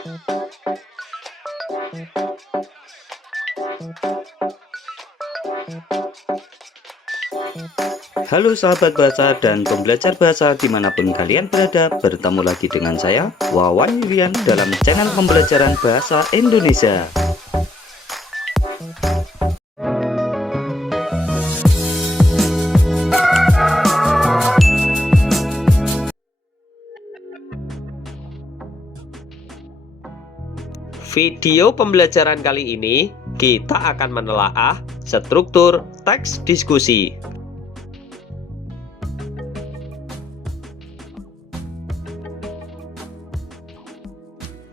Halo sahabat bahasa dan pembelajar bahasa dimanapun kalian berada, bertemu lagi dengan saya Wawan Yulian dalam channel pembelajaran bahasa Indonesia. Video pembelajaran kali ini kita akan menelaah struktur teks diskusi.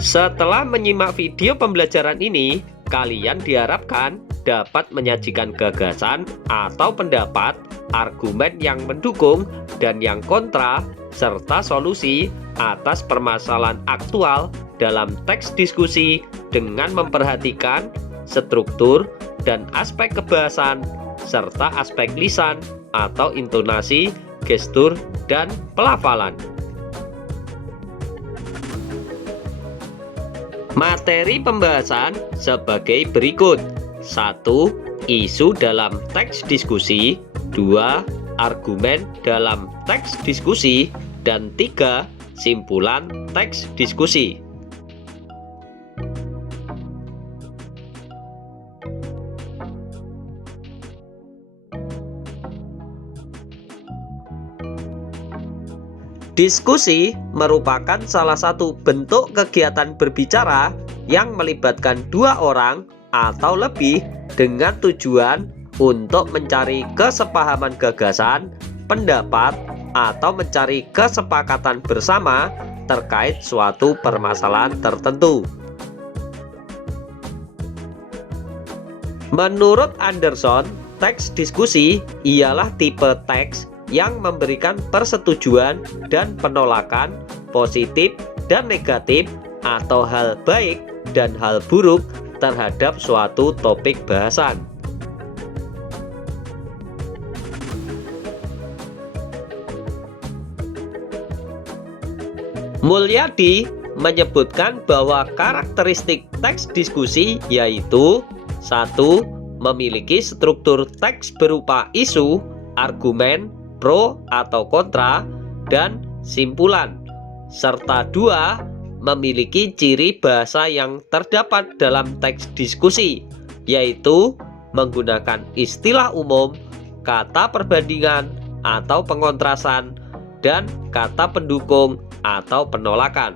Setelah menyimak video pembelajaran ini, kalian diharapkan dapat menyajikan gagasan atau pendapat, argumen yang mendukung dan yang kontra, serta solusi atas permasalahan aktual dalam teks diskusi dengan memperhatikan struktur dan aspek kebahasan, serta aspek lisan atau intonasi, gestur, dan pelafalan. Materi pembahasan sebagai berikut: 1. Isu dalam teks diskusi, 2. Argumen dalam teks diskusi, dan 3. Simpulan teks diskusi. Diskusi merupakan salah satu bentuk kegiatan berbicara yang melibatkan dua orang atau lebih dengan tujuan untuk mencari kesepahaman gagasan, pendapat, atau mencari kesepakatan bersama terkait suatu permasalahan tertentu. Menurut Anderson, teks diskusi ialah tipe teks yang memberikan persetujuan dan penolakan, positif dan negatif, atau hal baik dan hal buruk terhadap suatu topik bahasan. Mulyadi menyebutkan bahwa karakteristik teks diskusi yaitu: 1. Memiliki struktur teks berupa isu, argumen, pro atau kontra, dan simpulan, serta 2. Memiliki ciri bahasa yang terdapat dalam teks diskusi, yaitu menggunakan istilah umum, kata perbandingan atau pengontrasan, dan kata pendukung atau penolakan.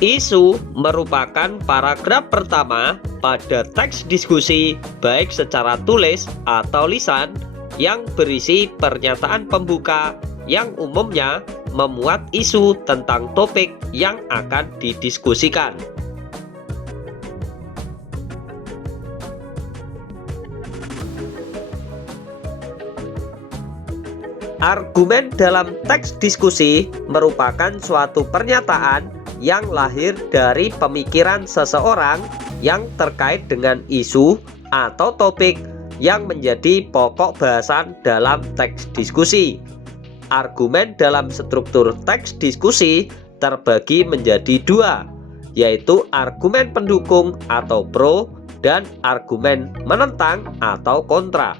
Isu merupakan paragraf pertama pada teks diskusi, baik secara tulis atau lisan, yang berisi pernyataan pembuka yang umumnya memuat isu tentang topik yang akan didiskusikan. Argumen dalam teks diskusi merupakan suatu pernyataan yang lahir dari pemikiran seseorang yang terkait dengan isu atau topik yang menjadi pokok bahasan dalam teks diskusi. Argumen dalam struktur teks diskusi terbagi menjadi dua, yaitu argumen pendukung atau pro dan argumen menentang atau kontra.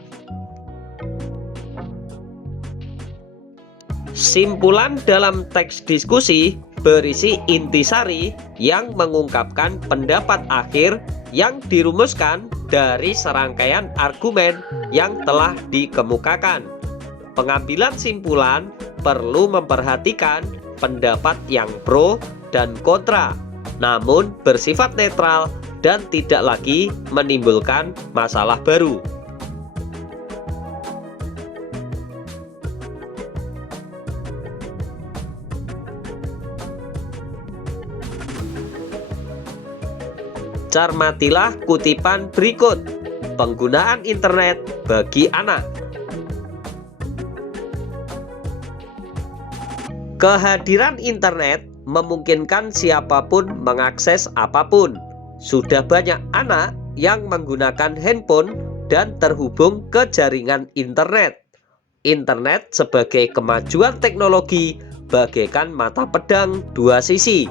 Simpulan dalam teks diskusi berisi intisari yang mengungkapkan pendapat akhir yang dirumuskan dari serangkaian argumen yang telah dikemukakan. Pengambilan simpulan perlu memperhatikan pendapat yang pro dan kontra, namun bersifat netral dan tidak lagi menimbulkan masalah baru. Cermatilah kutipan berikut. Penggunaan internet bagi anak. Kehadiran internet memungkinkan siapapun mengakses apapun. sudah banyak anak yang menggunakan handphone dan terhubung ke jaringan internet. Internet sebagai kemajuan teknologi bagaikan mata pedang dua sisi.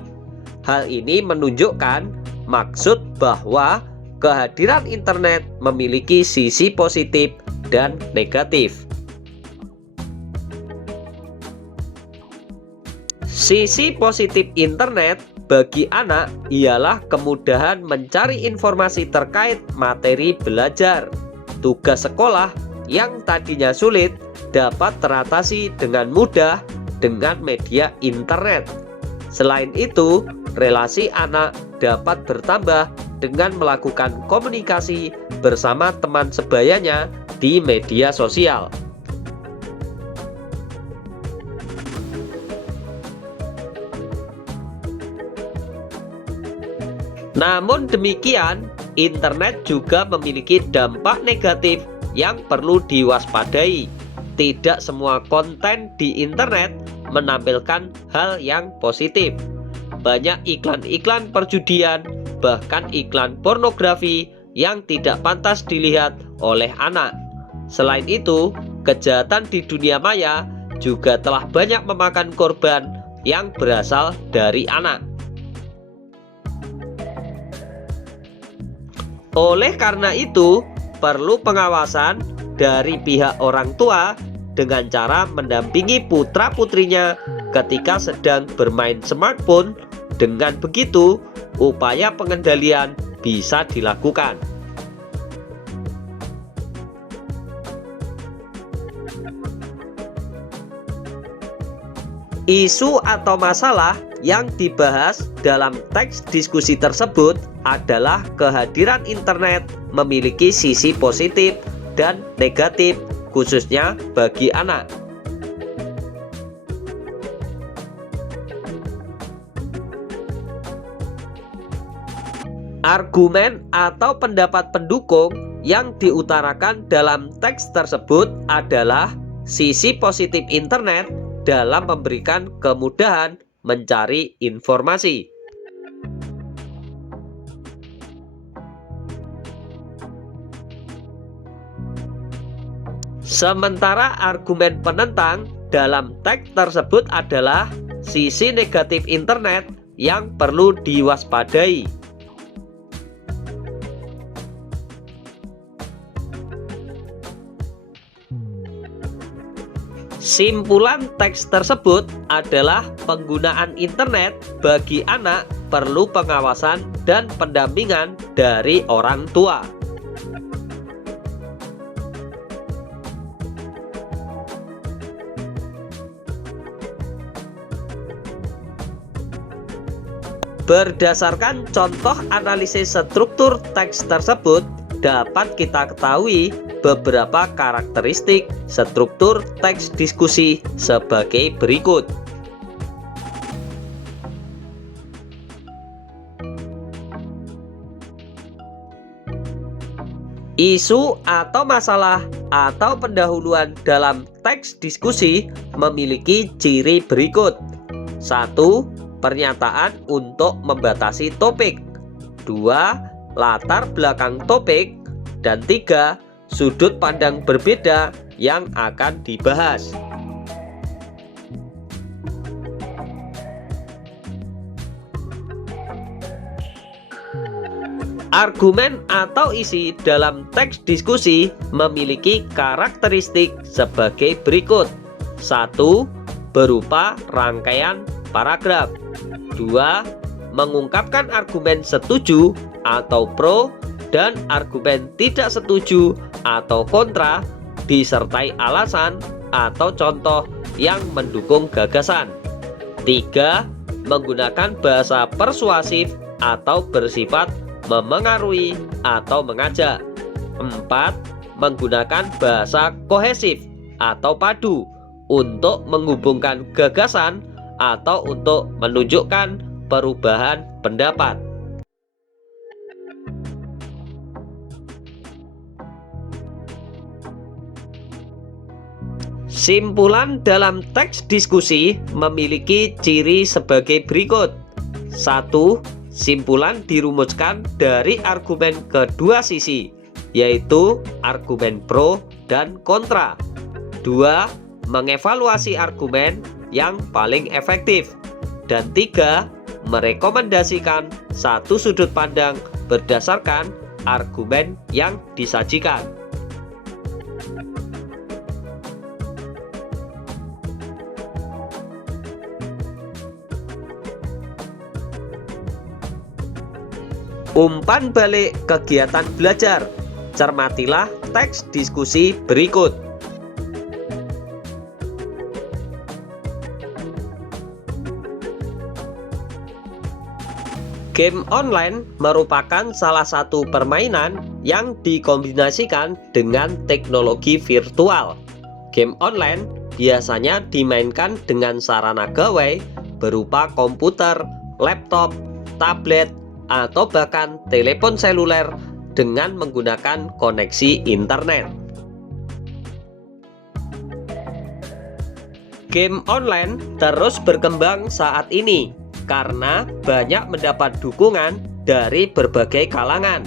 Hal ini menunjukkan maksud bahwa kehadiran internet memiliki sisi positif dan negatif. Sisi positif internet bagi anak ialah kemudahan mencari informasi terkait materi belajar. Tugas sekolah yang tadinya sulit dapat teratasi dengan mudah dengan media internet. Selain itu, relasi anak dapat bertambah dengan melakukan komunikasi bersama teman sebayanya di media sosial. Namun demikian, internet juga memiliki dampak negatif yang perlu diwaspadai. Tidak semua konten di internet menampilkan hal yang positif. Banyak iklan-iklan perjudian, bahkan iklan pornografi yang tidak pantas dilihat oleh anak. Selain itu, kejahatan di dunia maya juga telah banyak memakan korban yang berasal dari anak. Oleh karena itu, perlu pengawasan dari pihak orang tua dengan cara mendampingi putra-putrinya ketika sedang bermain smartphone. Dengan begitu, upaya pengendalian bisa dilakukan. Isu atau masalah yang dibahas dalam teks diskusi tersebut adalah kehadiran internet memiliki sisi positif dan negatif, khususnya bagi anak. Argumen atau pendapat pendukung yang diutarakan dalam teks tersebut adalah sisi positif internet dalam memberikan kemudahan mencari informasi. Sementara argumen penentang dalam teks tersebut adalah sisi negatif internet yang perlu diwaspadai. Simpulan teks tersebut adalah penggunaan internet bagi anak perlu pengawasan dan pendampingan dari orang tua. Berdasarkan contoh analisis struktur teks tersebut, dapat kita ketahui beberapa karakteristik struktur teks diskusi sebagai berikut. Isu atau masalah atau pendahuluan dalam teks diskusi memiliki ciri berikut. 1. Pernyataan untuk membatasi topik. 2. Latar belakang topik. Dan 3. Sudut pandang berbeda yang akan dibahas. Argumen atau isi dalam teks diskusi memiliki karakteristik sebagai berikut. 1. Berupa rangkaian paragraf. 2. Mengungkapkan argumen setuju atau pro dan argumen tidak setuju atau kontra disertai alasan atau contoh yang mendukung gagasan. 3. Menggunakan bahasa persuasif atau bersifat memengaruhi atau mengajak. 4. Menggunakan bahasa kohesif atau padu untuk menghubungkan gagasan atau untuk menunjukkan perubahan pendapat. Simpulan dalam teks diskusi memiliki ciri sebagai berikut. 1. simpulan dirumuskan dari argumen kedua sisi, yaitu argumen pro dan kontra. 2. Mengevaluasi argumen yang paling efektif. Dan 3. Merekomendasikan satu sudut pandang berdasarkan argumen yang disajikan. Umpan balik kegiatan belajar. Cermatilah teks diskusi berikut. Game online merupakan salah satu permainan yang dikombinasikan dengan teknologi virtual. Game online biasanya dimainkan dengan sarana gawai berupa komputer, laptop, tablet, atau bahkan telepon seluler dengan menggunakan koneksi internet. Game online terus berkembang saat ini karena banyak mendapat dukungan dari berbagai kalangan.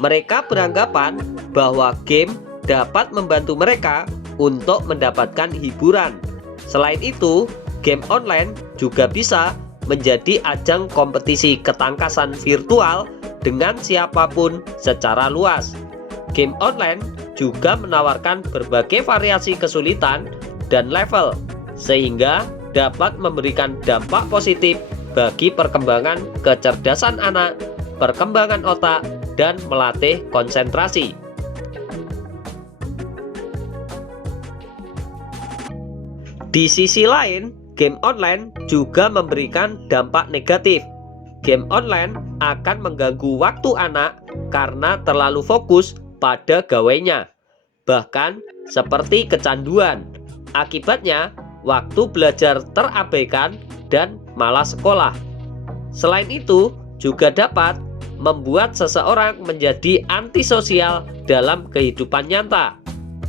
Mereka beranggapan bahwa game dapat membantu mereka untuk mendapatkan hiburan. Selain itu, game online juga bisa menjadi ajang kompetisi ketangkasan virtual dengan siapapun secara luas. Game online juga menawarkan berbagai variasi kesulitan dan level, sehingga dapat memberikan dampak positif bagi perkembangan kecerdasan anak, perkembangan otak, dan melatih konsentrasi. Di sisi lain, game online juga memberikan dampak negatif. Game online akan mengganggu waktu anak karena terlalu fokus pada gawainya, bahkan seperti kecanduan. Akibatnya, waktu belajar terabaikan dan malas sekolah. Selain itu, juga dapat membuat seseorang menjadi antisosial dalam kehidupan nyata.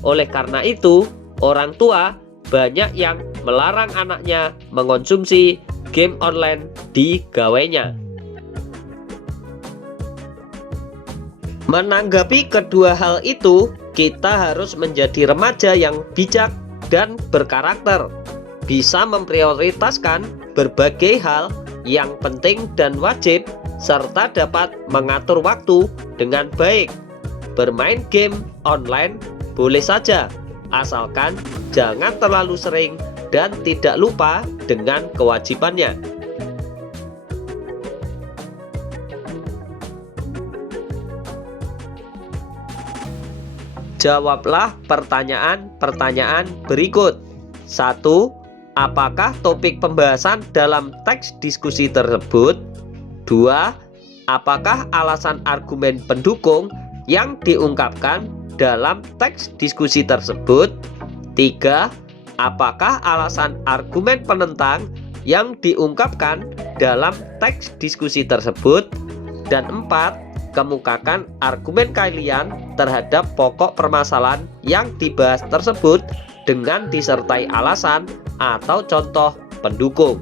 Oleh karena itu, orang tua banyak yang melarang anaknya mengonsumsi game online di gawainya. Menanggapi kedua hal itu, kita harus menjadi remaja yang bijak dan berkarakter, bisa memprioritaskan berbagai hal yang penting dan wajib, serta dapat mengatur waktu dengan baik. Bermain game online boleh saja, asalkan jangan terlalu sering dan tidak lupa dengan kewajibannya. Jawablah pertanyaan-pertanyaan berikut. 1. Apakah topik pembahasan dalam teks diskusi tersebut? 2. Apakah alasan argumen pendukung yang diungkapkan dalam teks diskusi tersebut? 3. Apakah alasan argumen penentang yang diungkapkan dalam teks diskusi tersebut? Dan 4. Kemukakan argumen kalian terhadap pokok permasalahan yang dibahas tersebut dengan disertai alasan atau contoh pendukung.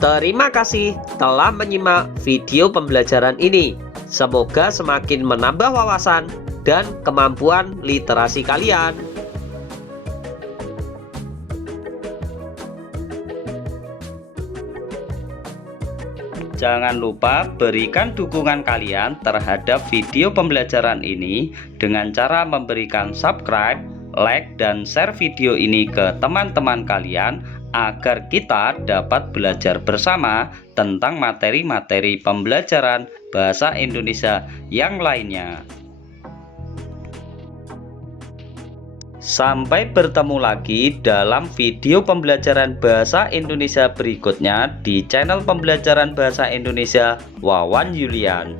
Terima kasih telah menyimak video pembelajaran ini. Semoga semakin menambah wawasan dan kemampuan literasi kalian. Jangan lupa berikan dukungan kalian terhadap video pembelajaran ini dengan cara memberikan subscribe, like, dan share video ini ke teman-teman kalian agar kita dapat belajar bersama tentang materi-materi pembelajaran bahasa Indonesia yang lainnya. Sampai bertemu lagi dalam video pembelajaran bahasa Indonesia berikutnya di channel pembelajaran bahasa Indonesia Wawan Yulian.